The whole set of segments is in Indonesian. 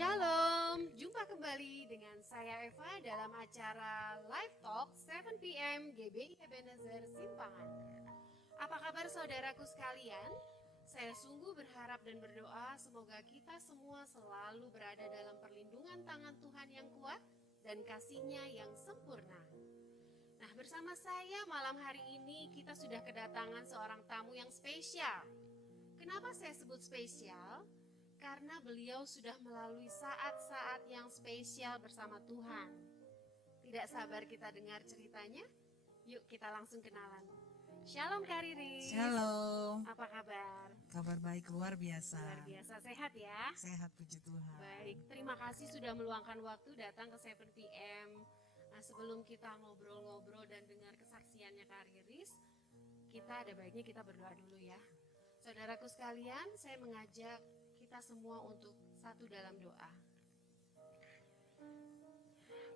Shalom, jumpa kembali dengan saya Eva dalam acara Live Talk 7 PM GBI Ebenezer Simpangan. Apa kabar saudaraku sekalian? Saya sungguh berharap dan berdoa semoga kita semua selalu berada dalam perlindungan tangan Tuhan yang kuat dan kasih-Nya yang sempurna. Nah, bersama saya malam hari ini kita sudah kedatangan seorang tamu yang spesial. Kenapa saya sebut spesial? Karena beliau sudah melalui saat-saat yang spesial bersama Tuhan. Tidak sabar kita dengar ceritanya. Yuk kita langsung kenalan. Shalom Kak Riris. Shalom. Apa kabar? Kabar baik luar biasa. Luar biasa, sehat ya? Sehat puji Tuhan. Baik, terima kasih sudah meluangkan waktu datang ke 7 PM. Nah, sebelum kita ngobrol-ngobrol dan dengar kesaksiannya Kak Riris, ada baiknya kita berdoa dulu ya. Saudaraku sekalian, saya mengajak kita semua untuk satu dalam doa.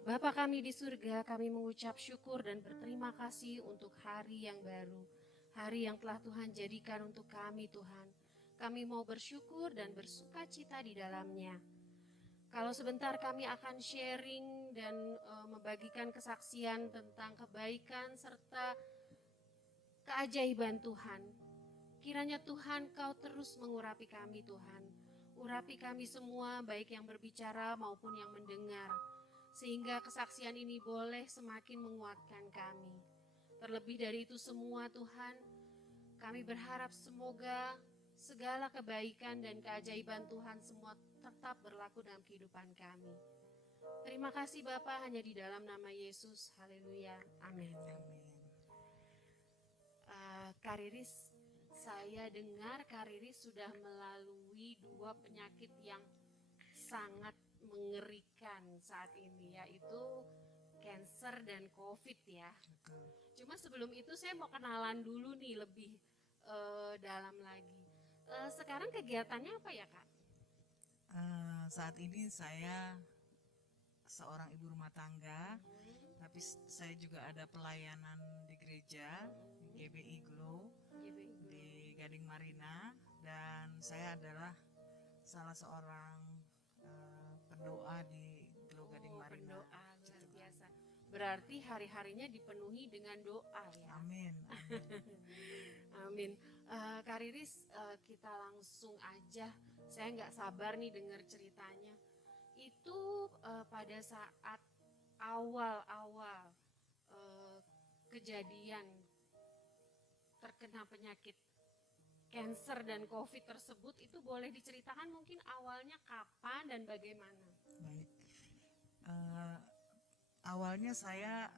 Bapa kami di surga, kami mengucap syukur dan berterima kasih untuk hari yang baru, hari yang telah Tuhan jadikan untuk kami Tuhan. Kami mau bersyukur dan bersuka cita di dalamnya. Kalau sebentar kami akan sharing dan membagikan kesaksian tentang kebaikan serta keajaiban Tuhan. Kiranya Tuhan Kau terus mengurapi kami Tuhan. Urapi kami semua baik yang berbicara maupun yang mendengar. Sehingga kesaksian ini boleh semakin menguatkan kami. Terlebih dari itu semua Tuhan, kami berharap semoga segala kebaikan dan keajaiban Tuhan semua tetap berlaku dalam kehidupan kami. Terima kasih Bapa, hanya di dalam nama Yesus. Haleluya. Amin. Kak Riris, saya dengar Kak Riris sudah melalui 2 penyakit yang sangat mengerikan saat ini, yaitu cancer dan COVID ya. Cuma sebelum itu saya mau kenalan dulu nih lebih dalam lagi. Sekarang kegiatannya apa ya Kak? Saat ini saya seorang ibu rumah tangga, tapi saya juga ada pelayanan di gereja GBI Glow di Gading Marina, dan saya adalah salah seorang pendoa di Glow Gading Marina. Pendoa luar biasa. Berarti hari-harinya dipenuhi dengan doa ya. Amin. Amin. Kak Riris, kita langsung aja. Saya nggak sabar nih dengar ceritanya. Itu pada saat awal-awal kejadian terkena penyakit cancer dan COVID tersebut, itu boleh diceritakan mungkin awalnya kapan dan bagaimana? Baik. Awalnya saya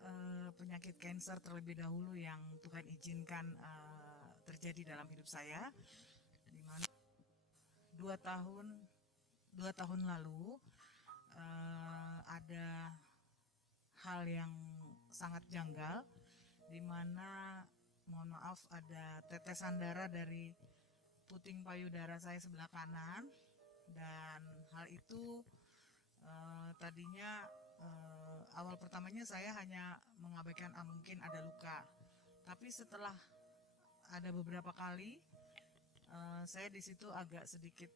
penyakit cancer terlebih dahulu yang Tuhan izinkan terjadi dalam hidup saya, di mana 2 tahun lalu ada hal yang sangat janggal, di mana mohon maaf ada tetesan darah dari puting payudara saya sebelah kanan, dan hal itu tadinya awal pertamanya saya hanya mengabaikan mungkin ada luka, tapi setelah ada beberapa kali saya di situ agak sedikit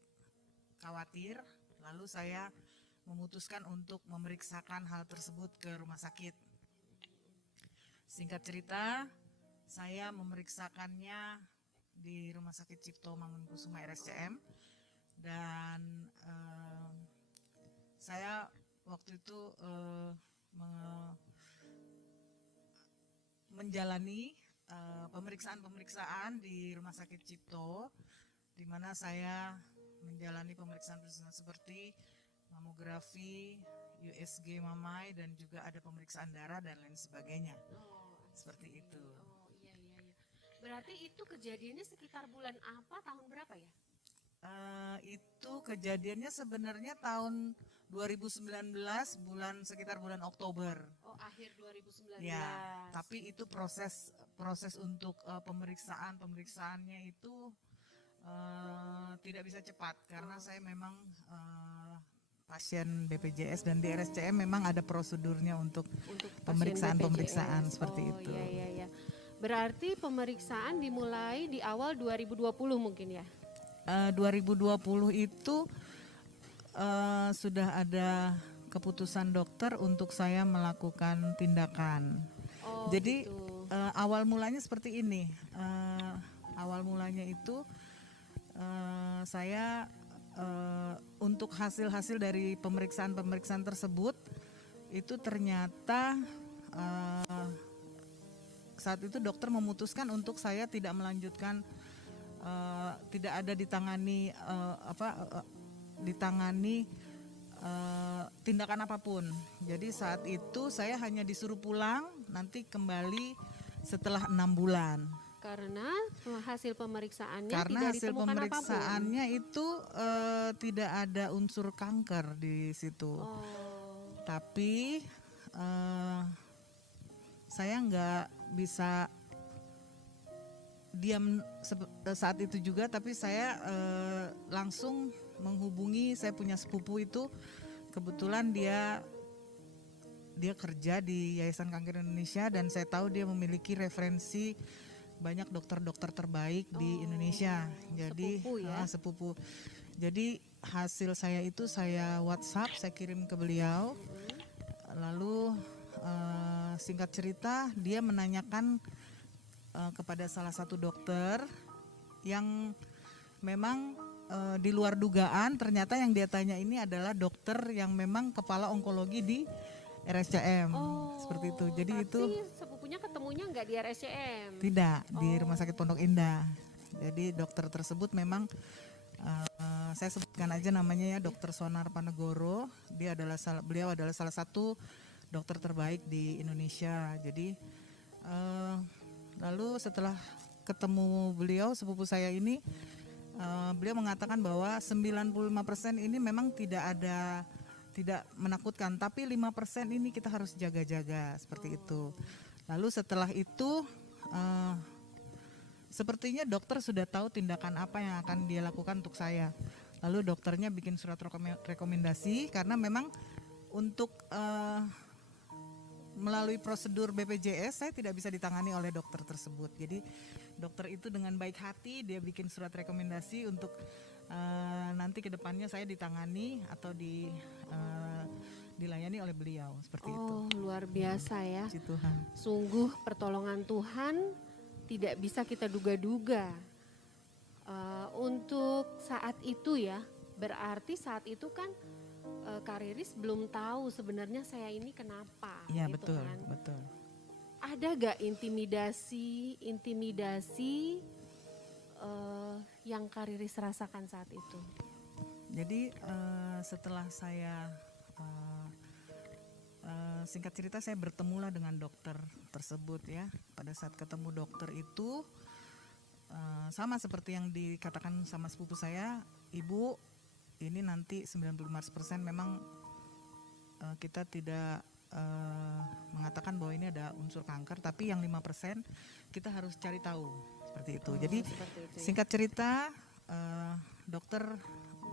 khawatir, lalu saya memutuskan untuk memeriksakan hal tersebut ke rumah sakit. Singkat cerita, saya memeriksakannya di Rumah Sakit Cipto Mangunkusumo RSCM, dan saya waktu itu menjalani pemeriksaan di Rumah Sakit Cipto, di mana saya menjalani pemeriksaan seperti mamografi, USG mamai, dan juga ada pemeriksaan darah dan lain sebagainya. Seperti itu. Iya. Berarti itu kejadiannya sekitar bulan apa, tahun berapa ya? Itu kejadiannya sebenarnya tahun 2019, sekitar bulan Oktober. Oh, akhir 2019. Ya, tapi itu proses untuk pemeriksaannya itu tidak bisa cepat, karena saya memang pasien BPJS, dan di RSCM memang ada prosedurnya untuk pemeriksaan seperti itu. Iya. Berarti pemeriksaan dimulai di awal 2020 mungkin ya? 2020 itu sudah ada keputusan dokter untuk saya melakukan tindakan. Oh, Jadi gitu. awal mulanya seperti ini. Awal mulanya itu saya untuk hasil-hasil dari pemeriksaan tersebut itu ternyata saat itu dokter memutuskan untuk saya tidak melanjutkan, tidak ada ditangani tindakan apapun. Jadi saat itu saya hanya disuruh pulang, nanti kembali setelah 6 bulan. Karena hasil pemeriksaannya Karena tidak hasil ditemukan pemeriksaannya itu tidak ada unsur kanker di situ. apapun. Tapi saya nggak bisa diam saat itu juga, tapi saya langsung menghubungi saya punya sepupu itu, kebetulan dia kerja di Yayasan Kanker Indonesia dan saya tahu dia memiliki referensi banyak dokter-dokter terbaik di Indonesia. Jadi sepupu ya? sepupu. Jadi hasil saya itu saya WhatsApp, saya kirim ke beliau. Lalu singkat cerita dia menanyakan kepada salah satu dokter yang memang di luar dugaan, ternyata yang dia tanya ini adalah dokter yang memang kepala onkologi di RSCM. Seperti itu. Jadi tapi itu sepupunya ketemunya nggak di RSCM? tidak di Rumah Sakit Pondok Indah. Jadi dokter tersebut memang saya sebutkan aja namanya ya, Dokter Sonar Panegoro. Beliau adalah salah satu dokter terbaik di Indonesia. Jadi lalu setelah ketemu beliau, sepupu saya ini, beliau mengatakan bahwa 95% ini memang tidak menakutkan, tapi 5% ini kita harus jaga-jaga seperti itu. Lalu setelah itu sepertinya dokter sudah tahu tindakan apa yang akan dia lakukan untuk saya. Lalu dokternya bikin surat rekomendasi karena memang untuk melalui prosedur BPJS saya tidak bisa ditangani oleh dokter tersebut. Jadi dokter itu dengan baik hati dia bikin surat rekomendasi untuk nanti kedepannya saya ditangani atau dilayani oleh beliau seperti itu. Luar biasa ya. Puji Tuhan. Sungguh pertolongan Tuhan tidak bisa kita duga-duga. Untuk saat itu ya, berarti saat itu kan Kak Riris belum tahu sebenarnya saya ini kenapa. Iya gitu betul, kan. betul. Ada gak intimidasi yang Kak Riris rasakan saat itu? Jadi setelah saya singkat cerita saya bertemulah dengan dokter tersebut ya. Pada saat ketemu dokter itu sama seperti yang dikatakan sama sepupu saya, Ibu ini nanti 95% memang kita tidak mengatakan bahwa ini ada unsur kanker, tapi yang 5% kita harus cari tahu seperti itu. Jadi Seperti itu ya. singkat cerita dokter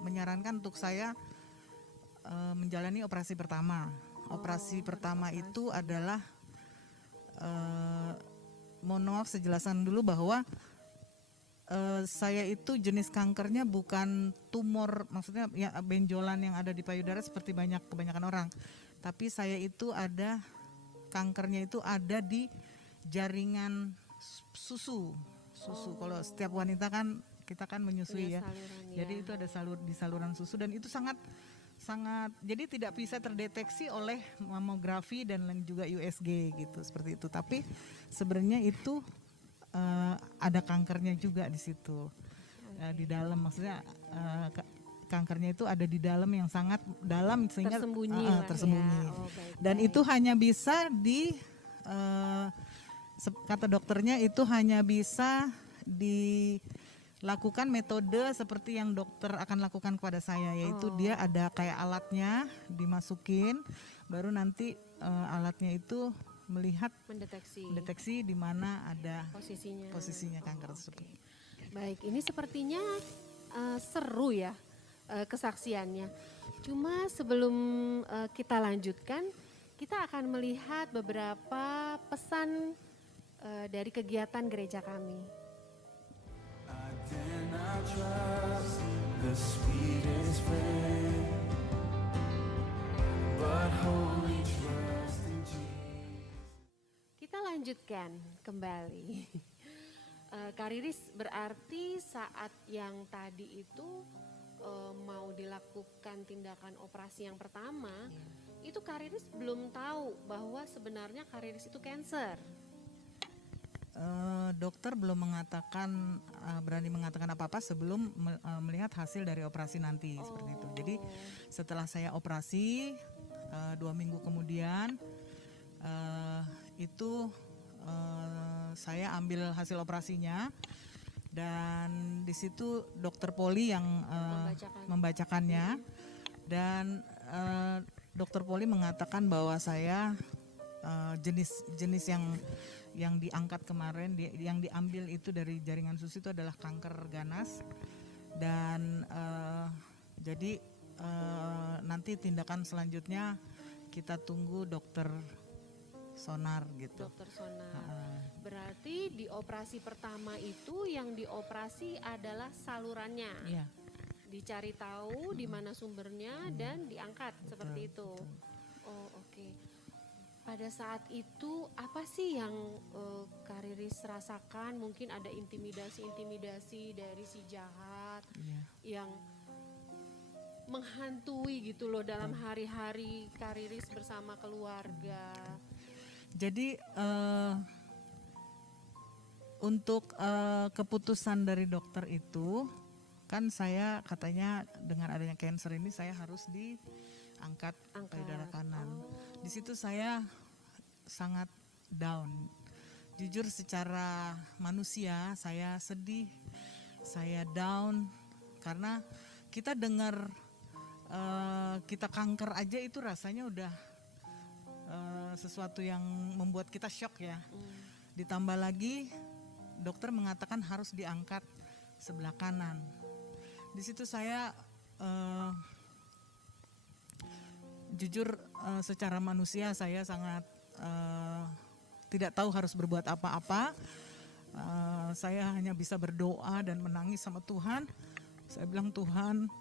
menyarankan untuk saya menjalani operasi pertama. Operasi pertama itu adalah mohon maaf sejelasan dulu bahwa saya itu jenis kankernya bukan tumor, maksudnya ya benjolan yang ada di payudara seperti kebanyakan orang. Tapi saya itu kankernya itu ada di jaringan susu. Kalau setiap wanita kan kita kan menyusui ya. Jadi itu ada di saluran susu dan itu sangat jadi tidak bisa terdeteksi oleh mamografi dan juga USG gitu seperti itu. Tapi sebenarnya itu ada kankernya juga di situ. Di dalam, maksudnya kankernya itu ada di dalam yang sangat dalam sehingga tersembunyi. Tersembunyi. Ya. Dan itu hanya bisa kata dokternya itu hanya bisa dilakukan metode seperti yang dokter akan lakukan kepada saya, yaitu dia ada kayak alatnya dimasukin, baru nanti alatnya itu mendeteksi di mana ada posisinya kanker tersebut. Baik, ini sepertinya seru ya kesaksiannya. Cuma sebelum kita lanjutkan, kita akan melihat beberapa pesan dari kegiatan gereja kami. I dare not trust the sweetest friend. lanjutkan kembali. Kak Riris, berarti saat yang tadi itu mau dilakukan tindakan operasi yang pertama, itu Kak Riris belum tahu bahwa sebenarnya Kak Riris itu cancer. Dokter belum mengatakan berani mengatakan apa-apa sebelum melihat hasil dari operasi nanti seperti itu. Jadi setelah saya operasi 2 minggu kemudian itu saya ambil hasil operasinya dan di situ dokter Poli yang membacakannya dan dokter Poli mengatakan bahwa saya jenis yang diangkat kemarin, yang diambil itu dari jaringan susu itu adalah kanker ganas dan jadi nanti tindakan selanjutnya kita tunggu dokter sonar gitu. Dokter sonar. Berarti di operasi pertama itu yang dioperasi adalah salurannya. Iya. Dicari tahu di mana sumbernya dan diangkat seperti itu. Oh, oke. Pada saat itu apa sih yang Kak Riris rasakan? Mungkin ada intimidasi dari si jahat yang menghantui gitu loh dalam hari-hari Kak Riris bersama keluarga. Jadi untuk keputusan dari dokter itu kan saya katanya dengan adanya cancer ini saya harus diangkat payudara kanan. Di situ saya sangat down. Jujur secara manusia saya sedih, saya down karena kita dengar kita kanker aja itu rasanya udah sesuatu yang membuat kita shock ya. Ditambah lagi dokter mengatakan harus diangkat sebelah kanan. Di situ saya jujur secara manusia saya sangat tidak tahu harus berbuat apa-apa. Saya hanya bisa berdoa dan menangis sama Tuhan. Saya bilang Tuhan,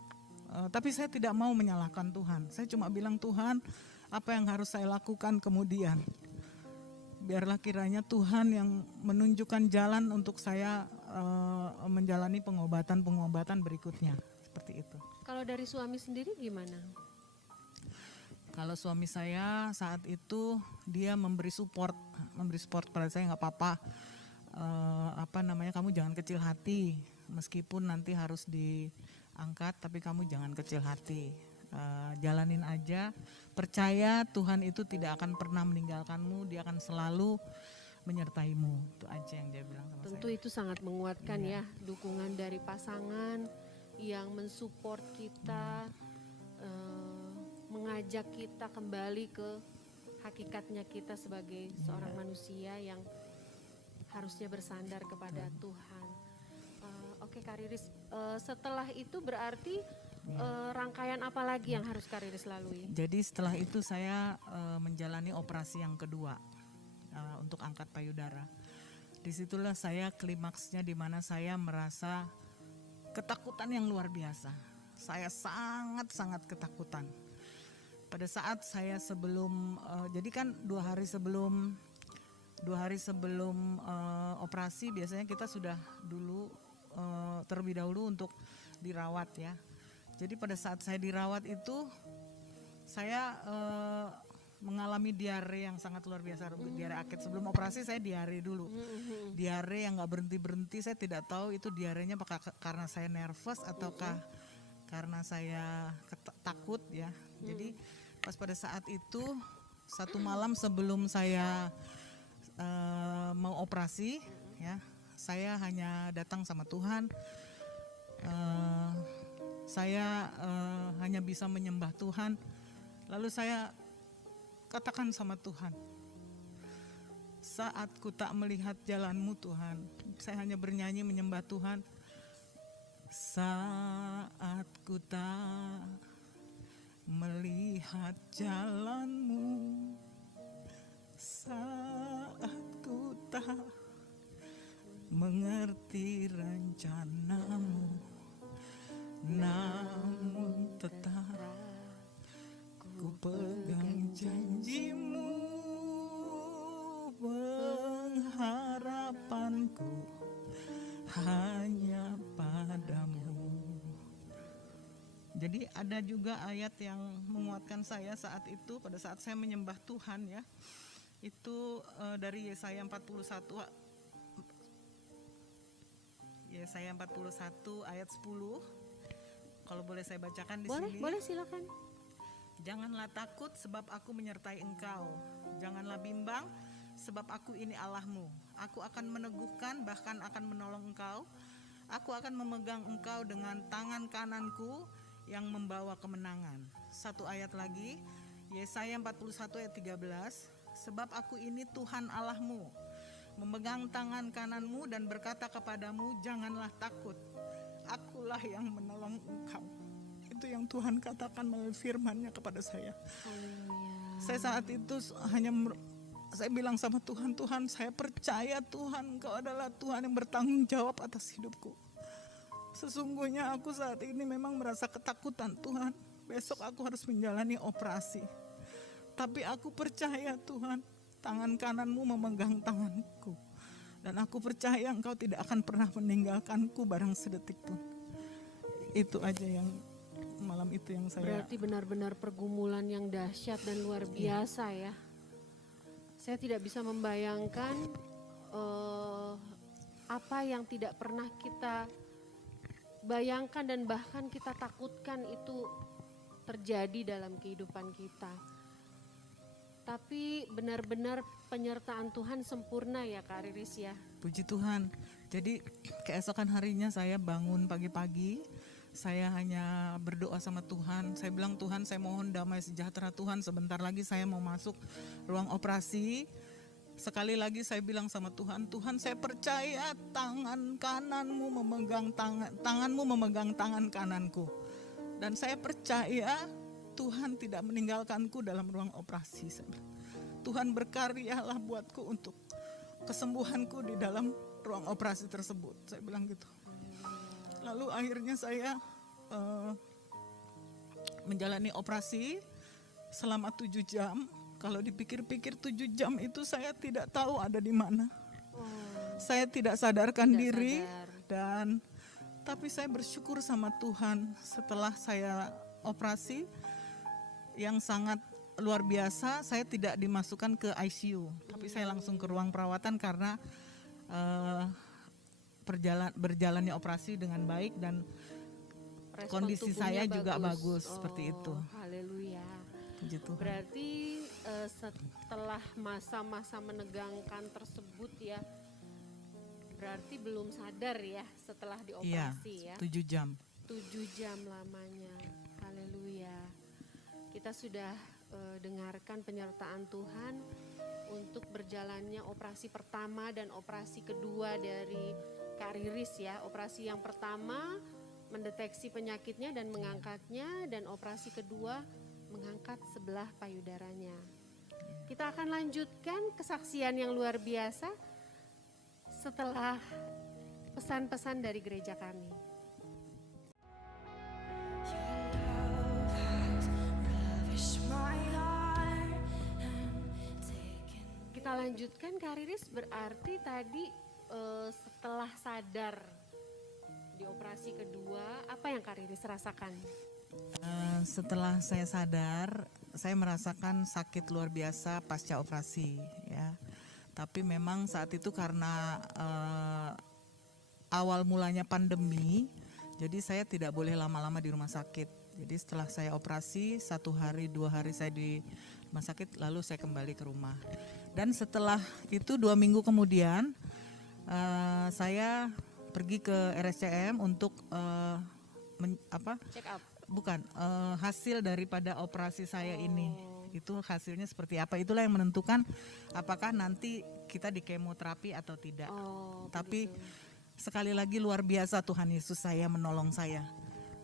tapi saya tidak mau menyalahkan Tuhan. Saya cuma bilang Tuhan, apa yang harus saya lakukan kemudian? Biarlah kiranya Tuhan yang menunjukkan jalan untuk saya menjalani pengobatan berikutnya. Seperti itu. Kalau dari suami sendiri gimana? Kalau suami saya saat itu dia memberi support pada saya, nggak apa-apa. Kamu jangan kecil hati. Meskipun nanti harus diangkat, tapi kamu jangan kecil hati. Jalanin aja, percaya Tuhan itu tidak akan pernah meninggalkanmu, dia akan selalu menyertaimu. Itu aja yang dia bilang sama Tentu saya. itu sangat menguatkan ya, dukungan dari pasangan yang mensupport kita, mengajak kita kembali ke hakikatnya kita sebagai seorang manusia yang harusnya bersandar kepada Tuhan. Oke Kak Riris, setelah itu berarti rangkaian apa lagi yang harus Kak Riris lalui? Jadi setelah itu saya menjalani operasi yang kedua untuk angkat payudara. Disitulah saya klimaksnya di mana saya merasa ketakutan yang luar biasa. Saya sangat ketakutan. Pada saat saya sebelum, jadi kan 2 hari sebelum operasi biasanya kita sudah terlebih dahulu untuk dirawat ya. Jadi pada saat saya dirawat itu saya mengalami diare yang sangat luar biasa, diare akut. Sebelum operasi saya diare dulu, diare yang nggak berhenti. Saya tidak tahu itu diarenya apakah karena saya nervous ataukah karena saya takut ya. Jadi pas pada saat itu 1 malam sebelum saya mau operasi ya, saya hanya datang sama Tuhan. Saya hanya bisa menyembah Tuhan. Lalu saya katakan sama Tuhan, saat ku tak melihat jalan-Mu Tuhan, saya hanya bernyanyi menyembah Tuhan. Saat ku tak melihat jalan-Mu, saat ku tak mengerti rencana-Mu, namun tetap ku pegang janji-Mu, hanya padamu. Jadi ada juga ayat yang menguatkan saya saat itu, pada saat saya menyembah Tuhan ya. Itu dari Yesaya 41 ayat 10. Kalau boleh saya bacakan di sini. Boleh silakan. Janganlah takut sebab aku menyertai engkau. Janganlah bimbang sebab aku ini Allahmu. Aku akan meneguhkan, bahkan akan menolong engkau. Aku akan memegang engkau dengan tangan kananku yang membawa kemenangan. Satu ayat lagi, Yesaya 41 ayat 13. Sebab aku ini Tuhan Allahmu, memegang tangan kananmu dan berkata kepadamu, janganlah takut, akulah yang menolong engkau. Itu yang Tuhan katakan melalui firman-Nya kepada saya. Saya saat itu saya bilang sama Tuhan, Tuhan saya percaya Tuhan Engkau adalah Tuhan yang bertanggung jawab atas hidupku. Sesungguhnya aku saat ini memang merasa ketakutan Tuhan. Besok aku harus menjalani operasi. Tapi aku percaya Tuhan, tangan kananmu memegang tanganku. Dan aku percaya Engkau tidak akan pernah meninggalkanku barang sedetik pun. Itu aja yang malam itu yang saya... Berarti benar-benar pergumulan yang dahsyat dan luar biasa ya. Saya tidak bisa membayangkan apa yang tidak pernah kita bayangkan dan bahkan kita takutkan itu terjadi dalam kehidupan kita. Tapi benar-benar penyertaan Tuhan sempurna ya Kak Riris ya. Puji Tuhan. Jadi keesokan harinya saya bangun pagi-pagi, saya hanya berdoa sama Tuhan. Saya bilang, Tuhan saya mohon damai sejahtera Tuhan, sebentar lagi saya mau masuk ruang operasi. Sekali lagi saya bilang sama Tuhan, Tuhan saya percaya tanganmu memegang tangan kananku. Dan saya percaya Tuhan tidak meninggalkanku dalam ruang operasi. Tuhan berkaryalah buatku untuk kesembuhanku di dalam ruang operasi tersebut. Saya bilang gitu. Lalu akhirnya saya menjalani operasi selama 7 jam. Kalau dipikir-pikir 7 jam itu saya tidak tahu ada di mana. Saya tidak sadarkan diri dan tapi saya bersyukur sama Tuhan setelah saya operasi yang sangat luar biasa. Saya tidak dimasukkan ke ICU, tapi saya langsung ke ruang perawatan karena berjalannya operasi dengan baik dan Respon kondisi saya juga bagus Oh, seperti itu. Haleluya. Puji Tuhan. Berarti setelah masa-masa menegangkan tersebut ya, berarti belum sadar ya setelah dioperasi ya. 7 jam. 7 jam lamanya. Haleluya. Kita sudah dengarkan penyertaan Tuhan untuk berjalannya operasi pertama dan operasi kedua dari Kak Riris ya. Operasi yang pertama mendeteksi penyakitnya dan mengangkatnya, dan operasi kedua mengangkat sebelah payudaranya. Kita akan lanjutkan kesaksian yang luar biasa setelah pesan-pesan dari gereja kami. Kita lanjutkan Kak Riris, berarti tadi setelah sadar di operasi kedua, apa yang Kak Riris rasakan? Setelah saya sadar, saya merasakan sakit luar biasa pasca operasi ya. Tapi memang saat itu karena awal mulanya pandemi, jadi saya tidak boleh lama-lama di rumah sakit. Jadi setelah saya operasi 1 hari 2 hari saya di rumah sakit, lalu saya kembali ke rumah. Dan setelah itu 2 minggu kemudian saya pergi ke RSCM untuk Check up. Bukan, hasil daripada operasi saya ini. Itu hasilnya seperti apa, itulah yang menentukan apakah nanti kita di kemoterapi atau tidak. Tapi sekali lagi luar biasa Tuhan Yesus saya menolong saya.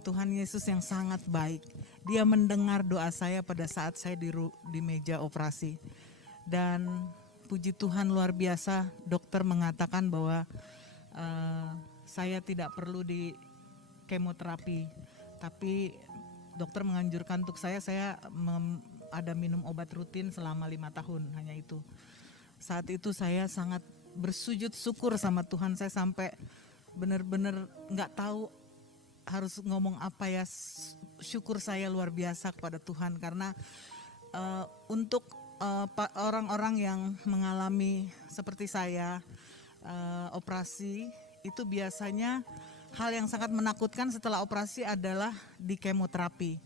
Tuhan Yesus yang sangat baik. Dia mendengar doa saya pada saat saya di meja operasi. Dan puji Tuhan luar biasa, dokter mengatakan bahwa saya tidak perlu di kemoterapi. Tapi dokter menganjurkan untuk saya ada minum obat rutin selama 5 tahun, hanya itu. Saat itu saya sangat bersujud syukur sama Tuhan, saya sampai benar-benar nggak tahu harus ngomong apa ya. Syukur saya luar biasa kepada Tuhan karena untuk orang-orang yang mengalami seperti saya operasi itu biasanya hal yang sangat menakutkan setelah operasi adalah di kemoterapi.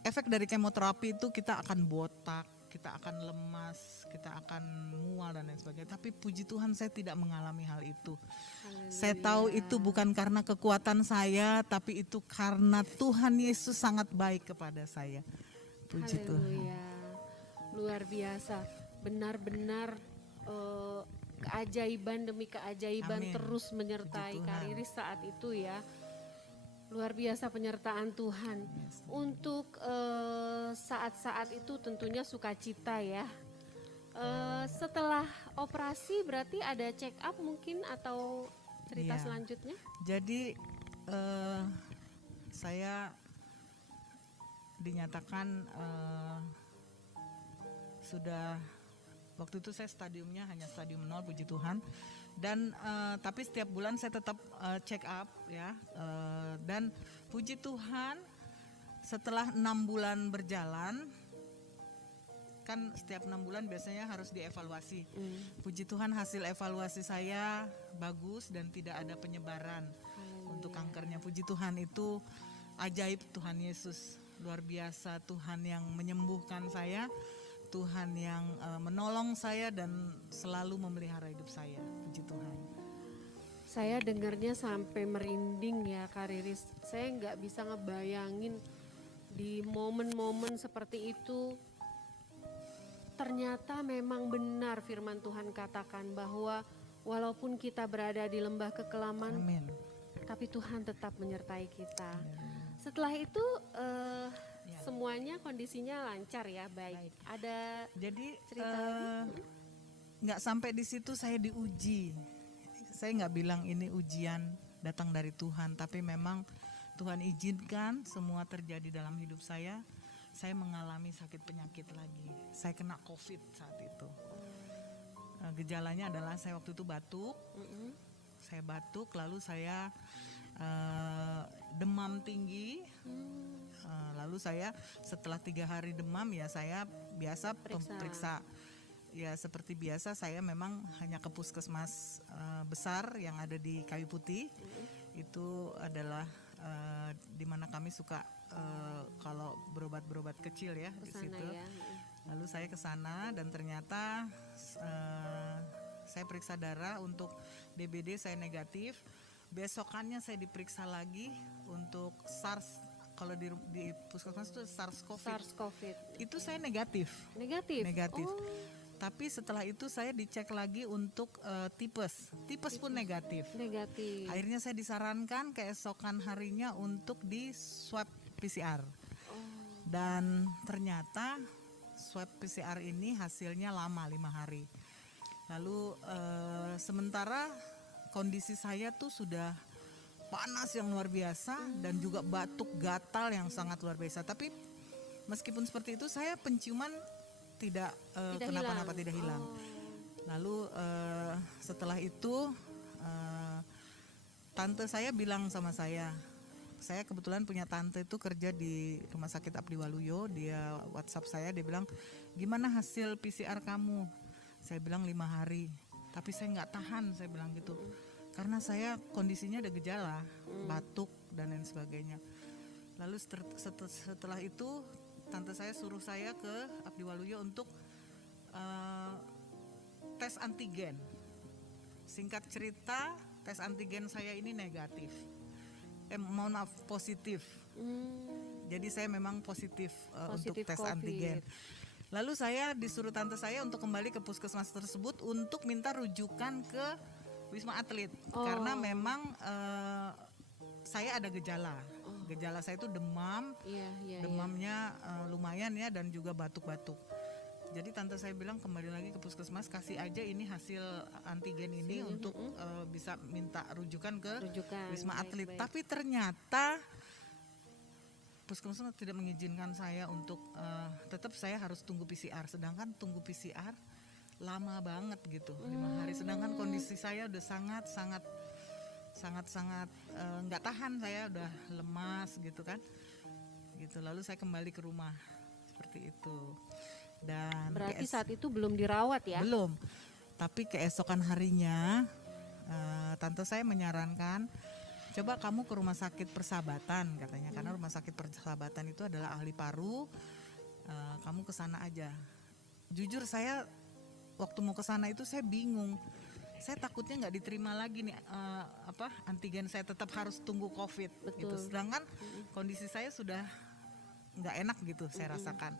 Efek dari kemoterapi itu kita akan botak, kita akan lemas, kita akan mual dan lain sebagainya. Tapi puji Tuhan saya tidak mengalami hal itu. Saya tahu itu bukan karena kekuatan saya, tapi itu karena Tuhan Yesus sangat baik kepada saya. Puji Tuhan. Haleluya. Luar biasa. Benar-benar keajaiban demi keajaiban Amin. terus menyertai Puji Tuhan. Kak Riris saat itu ya. Luar biasa penyertaan Tuhan. Untuk saat-saat itu tentunya sukacita ya. Setelah operasi berarti ada check up mungkin atau cerita Iya. selanjutnya? Jadi saya dinyatakan sudah, waktu itu saya stadiumnya hanya stadium 0, puji Tuhan. Dan tapi setiap bulan saya tetap check up ya. Dan puji Tuhan setelah 6 bulan berjalan, kan setiap 6 bulan biasanya harus dievaluasi. Puji Tuhan hasil evaluasi saya bagus dan tidak ada penyebaran untuk kankernya. Puji Tuhan, itu ajaib Tuhan Yesus, luar biasa. Tuhan yang menyembuhkan saya, Tuhan yang menolong saya dan selalu memelihara hidup saya. Puji Tuhan. Saya dengarnya sampai merinding ya Kak Riris. Saya nggak bisa ngebayangin di momen-momen seperti itu. Ternyata memang benar firman Tuhan katakan bahwa walaupun kita berada di lembah kekelaman, Amin. tapi Tuhan tetap menyertai kita. Setelah itu semuanya kondisinya lancar ya, baik. Ada Jadi cerita lagi? nggak sampai di situ saya diuji. Saya nggak bilang ini ujian datang dari Tuhan, tapi memang Tuhan izinkan semua terjadi dalam hidup saya. Saya mengalami sakit penyakit lagi. Saya kena COVID saat itu. Gejalanya adalah saya waktu itu batuk. Saya batuk, lalu saya demam tinggi. Lalu saya setelah 3 hari demam ya saya biasa periksa. Ya seperti biasa saya memang hanya ke puskesmas besar yang ada di Kayu Putih. Itu adalah di mana kami suka kalau berobat kecil ya di situ. Ya. Lalu saya ke sana dan ternyata saya periksa darah untuk DBD saya negatif. Besokannya saya diperiksa lagi untuk SARS. Kalau di puskesmas itu SARS-CoV. Itu saya negatif. Negatif. Oh. Tapi setelah itu saya dicek lagi untuk tipes pun negatif. Akhirnya saya disarankan keesokan harinya untuk di swab PCR. Dan ternyata swab PCR ini hasilnya lama, 5 hari. Lalu sementara kondisi saya tuh sudah panas yang luar biasa dan juga batuk gatal yang sangat luar biasa. Tapi meskipun seperti itu saya penciuman tidak kenapa-napa, tidak hilang. Lalu setelah itu tante saya bilang sama saya kebetulan punya tante itu kerja di Rumah Sakit Abdi Waluyo. Dia WhatsApp saya, dia bilang gimana hasil PCR kamu? Saya bilang 5 hari. Tapi saya nggak tahan, saya bilang gitu. Karena saya kondisinya ada gejala, batuk dan lain sebagainya. Lalu setelah itu tante saya suruh saya ke Abdi Waluyo untuk tes antigen. Singkat cerita, tes antigen saya ini negatif. Positif. Jadi saya memang positif untuk tes COVID. antigen. Lalu saya disuruh tante saya untuk kembali ke puskesmas tersebut untuk minta rujukan ke Wisma Atlet. Karena memang saya ada gejala. Gejala saya itu demam, demamnya lumayan ya, dan juga batuk-batuk. Jadi tante saya bilang kembali lagi ke puskesmas, kasih aja ini hasil antigen ini untuk bisa minta rujukan ke Wisma Atlet. Baik. Tapi ternyata puskesmas tidak mengizinkan saya untuk tetap saya harus tunggu PCR. Sedangkan tunggu PCR lama banget gitu, 5 hari. Sedangkan kondisi saya udah sangat sangat-sangat nggak tahan, saya udah lemas gitu kan, gitu. Lalu saya kembali ke rumah seperti itu. Dan Berarti saat itu belum dirawat ya? belum, tapi keesokan harinya tante saya menyarankan, coba kamu ke rumah sakit Persahabatan katanya, karena rumah sakit Persahabatan itu adalah ahli paru, kamu ke sana aja. Jujur saya waktu mau ke sana itu saya bingung, saya takutnya nggak diterima lagi nih, antigen saya tetap harus tunggu COVID gitu. Betul. Sedangkan kondisi saya sudah nggak enak gitu saya rasakan.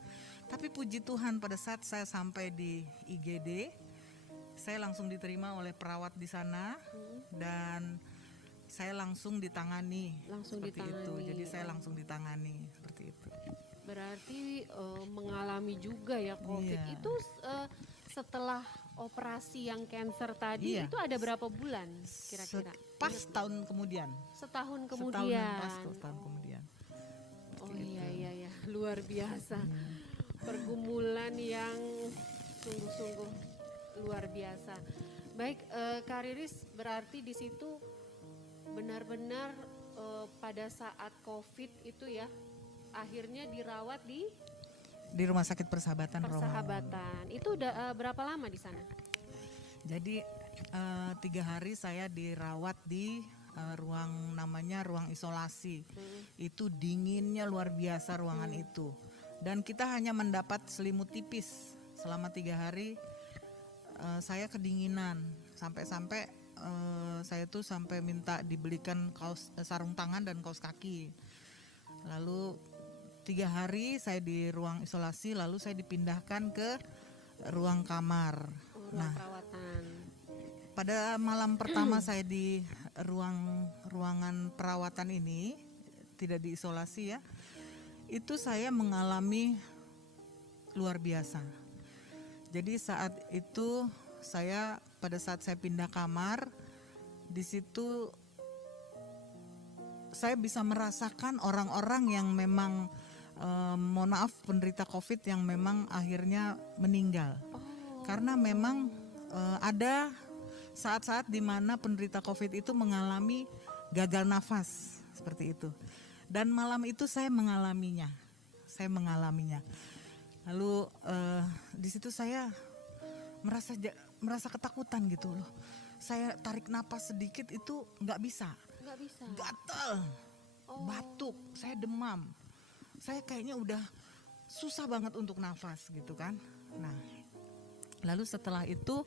Tapi puji Tuhan pada saat saya sampai di IGD, saya langsung diterima oleh perawat di sana dan saya langsung ditangani. Langsung seperti itu. ditangani. Jadi saya langsung ditangani seperti itu. Berarti mengalami juga ya COVID. Iya. Itu setelah operasi yang cancer tadi, Iya. itu ada berapa bulan kira-kira? Pas tahun kemudian. Setahun Setahun kemudian. pas tahun kemudian. Oh Seperti iya itu. iya ya, luar biasa. Pergumulan yang sungguh-sungguh luar biasa. Baik, Kak Riris, berarti di situ benar-benar pada saat COVID itu ya, akhirnya dirawat di Di Rumah Sakit Persahabatan Rawamangun. Persahabatan. Itu udah berapa lama di sana? Jadi 3 hari saya dirawat di namanya ruang isolasi. Itu dinginnya luar biasa ruangan itu. Dan kita hanya mendapat selimut tipis selama 3 hari. Saya kedinginan sampai-sampai saya tuh sampai minta dibelikan sarung tangan dan kaos kaki. Lalu 3 hari saya di ruang isolasi, lalu saya dipindahkan ke ruang kamar. Ruang perawatan. Pada malam pertama saya di ruangan perawatan ini, tidak diisolasi ya, itu saya mengalami luar biasa. Jadi saat itu pada saat saya pindah kamar, di situ saya bisa merasakan orang-orang yang memang mohon maaf penderita COVID yang memang akhirnya meninggal. Karena memang ada saat-saat di mana penderita COVID itu mengalami gagal nafas seperti itu. Dan malam itu saya mengalaminya. Lalu di situ saya merasa ketakutan gitu loh. Saya tarik napas sedikit itu nggak bisa. Nggak bisa. Gatal, batuk, saya demam. Saya kayaknya udah susah banget untuk nafas gitu kan. Nah, lalu setelah itu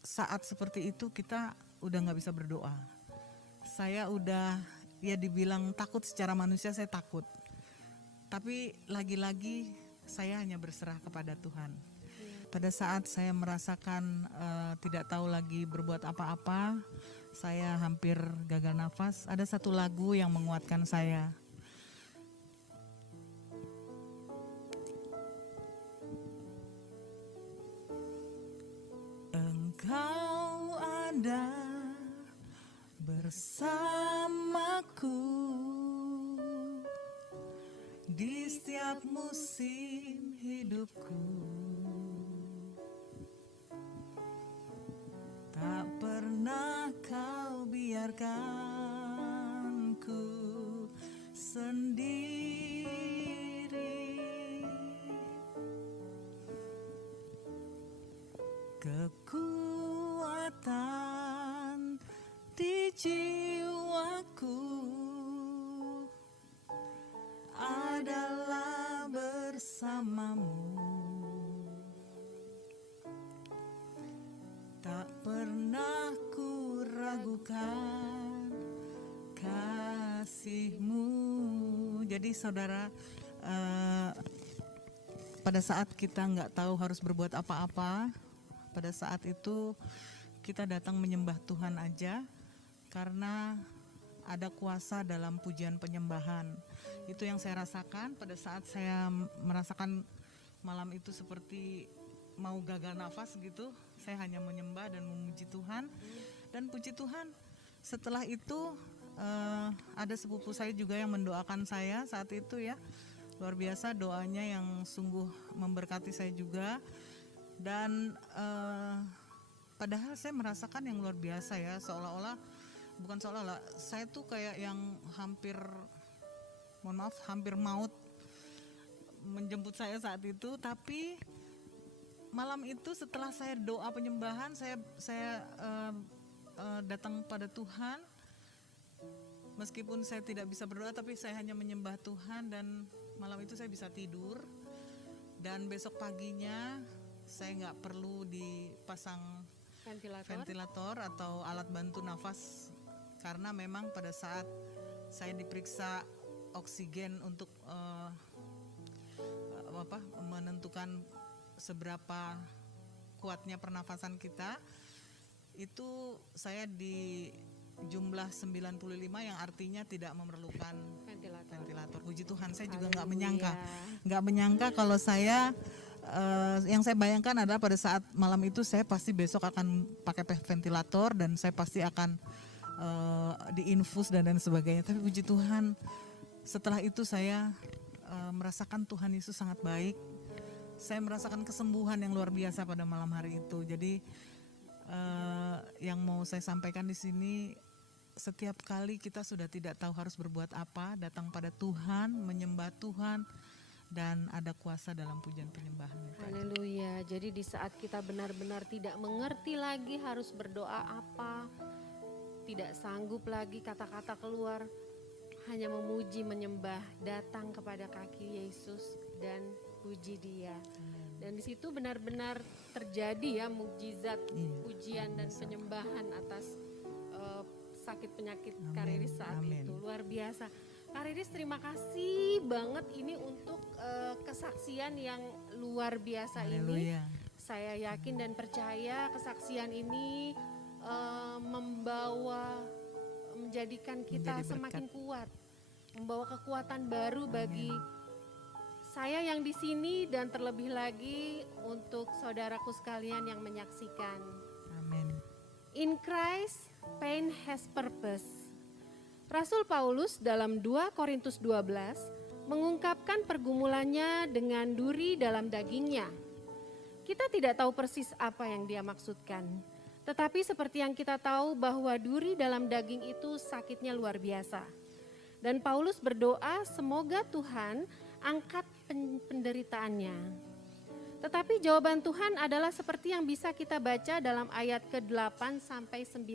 saat seperti itu kita udah nggak bisa berdoa. Saya udah ya dibilang takut secara manusia, saya takut. Tapi lagi-lagi saya hanya berserah kepada Tuhan. Pada saat saya merasakan tidak tahu lagi berbuat apa-apa, saya hampir gagal nafas, ada satu lagu yang menguatkan saya. Engkau ada bersamaku di setiap musim hidupku. Tak pernah kau biarkan ku sendiri. Kekuatan di jiwaku adalah bersamamu. Tak pernah ku ragukan kasih-Mu. Jadi saudara, pada saat kita nggak tahu harus berbuat apa-apa, pada saat itu kita datang menyembah Tuhan aja, karena ada kuasa dalam pujian penyembahan. Itu yang saya rasakan pada saat saya merasakan malam itu seperti mau gagal nafas gitu. Saya hanya menyembah dan memuji Tuhan. Dan puji Tuhan, setelah itu ada sepupu saya juga yang mendoakan saya saat itu ya. Luar biasa doanya yang sungguh memberkati saya juga. Dan padahal saya merasakan yang luar biasa ya, bukan seolah-olah, saya tuh kayak yang hampir, mohon maaf, hampir maut menjemput saya saat itu. Tapi malam itu setelah saya doa penyembahan, saya datang pada Tuhan. Meskipun saya tidak bisa berdoa, tapi saya hanya menyembah Tuhan, dan malam itu saya bisa tidur. Dan besok paginya saya nggak perlu dipasang ventilator atau alat bantu nafas, karena memang pada saat saya diperiksa oksigen untuk menentukan seberapa kuatnya pernafasan kita, itu saya di jumlah 95, yang artinya tidak memerlukan ventilator. Puji Tuhan, saya juga nggak menyangka kalau saya yang saya bayangkan adalah pada saat malam itu saya pasti besok akan pakai ventilator dan saya pasti akan diinfus dan sebagainya. Tapi puji Tuhan, setelah itu saya merasakan Tuhan Yesus sangat baik. Saya merasakan kesembuhan yang luar biasa pada malam hari itu. Jadi yang mau saya sampaikan di sini, setiap kali kita sudah tidak tahu harus berbuat apa, datang pada Tuhan, menyembah Tuhan, dan ada kuasa dalam pujian penyembahan. Haleluya. Jadi di saat kita benar-benar tidak mengerti lagi harus berdoa apa, tidak sanggup lagi kata-kata keluar, hanya memuji, menyembah, datang kepada kaki Yesus dan puji Dia. Dan di situ benar-benar terjadi ya mukjizat, pujian dan penyembahan atas sakit penyakit Kak Riris saat itu. Luar biasa. Kak Riris, terima kasih banget ini untuk kesaksian yang luar biasa. Haleluya. Ini. Saya yakin dan percaya kesaksian ini menjadikan kita semakin kuat, membawa kekuatan baru bagi saya yang di sini dan terlebih lagi untuk saudaraku sekalian yang menyaksikan. Amin. In Christ, pain has purpose. Rasul Paulus dalam 2 Korintus 12 mengungkapkan pergumulannya dengan duri dalam dagingnya. Kita tidak tahu persis apa yang dia maksudkan. Tetapi seperti yang kita tahu bahwa duri dalam daging itu sakitnya luar biasa. Dan Paulus berdoa semoga Tuhan angkat penderitaannya. Tetapi jawaban Tuhan adalah seperti yang bisa kita baca dalam ayat ke-8 sampai 9.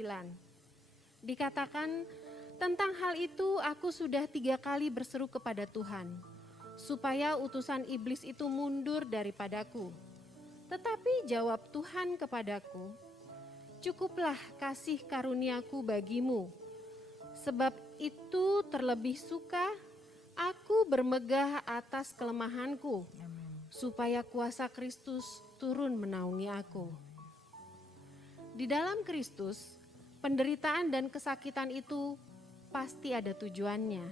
Dikatakan, tentang hal itu aku sudah 3 kali berseru kepada Tuhan, supaya utusan iblis itu mundur daripadaku. Tetapi jawab Tuhan kepadaku, cukuplah kasih karuniaku bagimu, sebab itu terlebih suka aku bermegah atas kelemahanku, supaya kuasa Kristus turun menaungi aku. Di dalam Kristus, penderitaan dan kesakitan itu pasti ada tujuannya.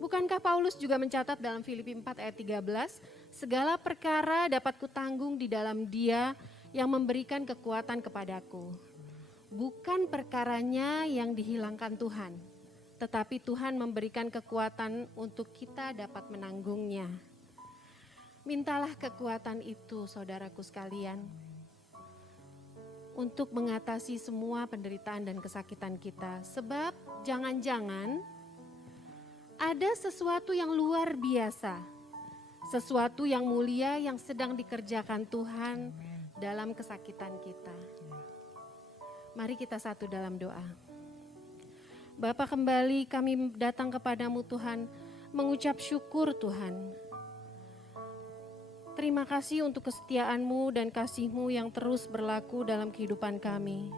Bukankah Paulus juga mencatat dalam Filipi 4 ayat 13, segala perkara dapat kutanggung di dalam Dia yang memberikan kekuatan kepadaku. Bukan perkaranya yang dihilangkan Tuhan, tetapi Tuhan memberikan kekuatan untuk kita dapat menanggungnya. Mintalah kekuatan itu, saudaraku sekalian, untuk mengatasi semua penderitaan dan kesakitan kita. Sebab jangan-jangan ada sesuatu yang luar biasa, sesuatu yang mulia yang sedang dikerjakan Tuhan dalam kesakitan kita. Mari kita satu dalam doa. Bapa, kembali kami datang kepadamu Tuhan, mengucap syukur Tuhan. Terima kasih untuk kesetiaan-Mu dan kasih-Mu yang terus berlaku dalam kehidupan kami.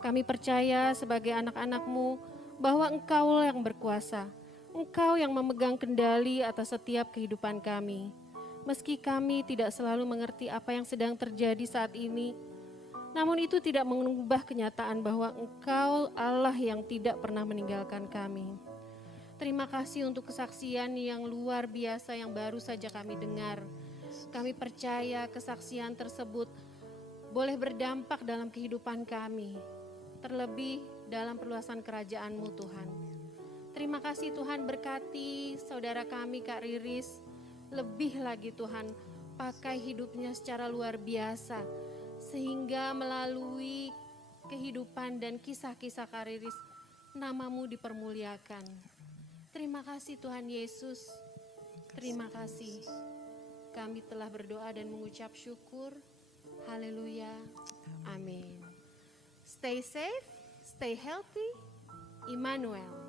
Kami percaya sebagai anak-anak-Mu bahwa Engkau yang berkuasa. Engkau yang memegang kendali atas setiap kehidupan kami. Meski kami tidak selalu mengerti apa yang sedang terjadi saat ini, namun itu tidak mengubah kenyataan bahwa Engkau Allah yang tidak pernah meninggalkan kami. Terima kasih untuk kesaksian yang luar biasa yang baru saja kami dengar. Kami percaya kesaksian tersebut boleh berdampak dalam kehidupan kami, terlebih dalam perluasan kerajaan-Mu Tuhan. Terima kasih Tuhan, berkati saudara kami Kak Riris, lebih lagi Tuhan, pakai hidupnya secara luar biasa, sehingga melalui kehidupan dan kisah-kisah Kariris, nama-Mu dipermuliakan. Terima kasih Tuhan Yesus, terima kasih. Kami telah berdoa dan mengucap syukur. Haleluya, amin. Stay safe, stay healthy, Immanuel.